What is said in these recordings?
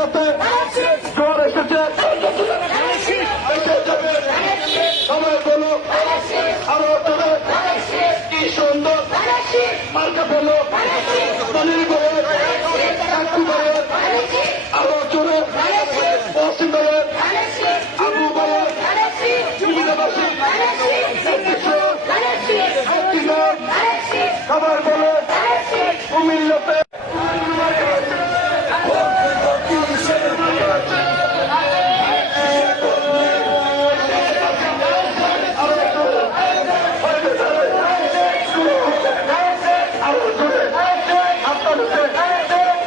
কুমিল্লাতে জ্বর এসেছে। এসে যাবে সবাই বলো। আরও কি সুন্দর। মার্কা বলো। দলিল বয়ের কাকু বয়ের আরও চোরে পশ্চিম বয়ের আবু বয়ের সুবিধাবাসী সবাই বলো। কুমিল্লাতে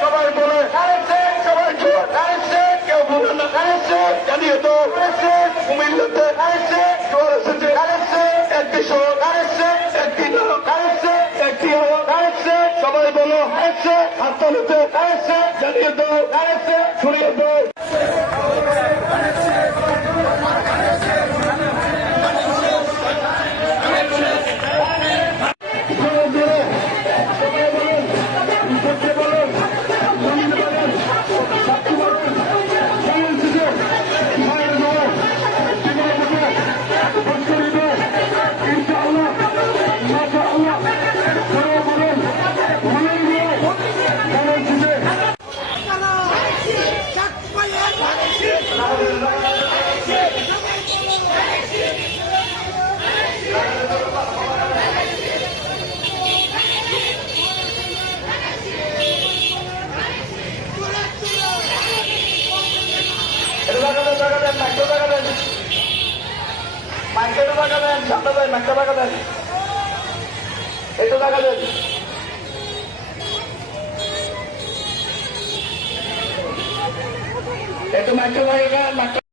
সবাই বলে সবাই কেউ বলে না জানিয়ে তো কুমিল্লাতে জোর এসেছে একটি শহর একটি একটি সবাই বলো হাততালিতে জানিয়ে দাও ছড়িয়ে দাও। লাগাবেন মাইকটা লাগাবেন মাইকটা লাগাবেন সামনে ভাই মাইকটা লাগাবেন এটা লাগাবেন একটু মাইকটা লাগাবেন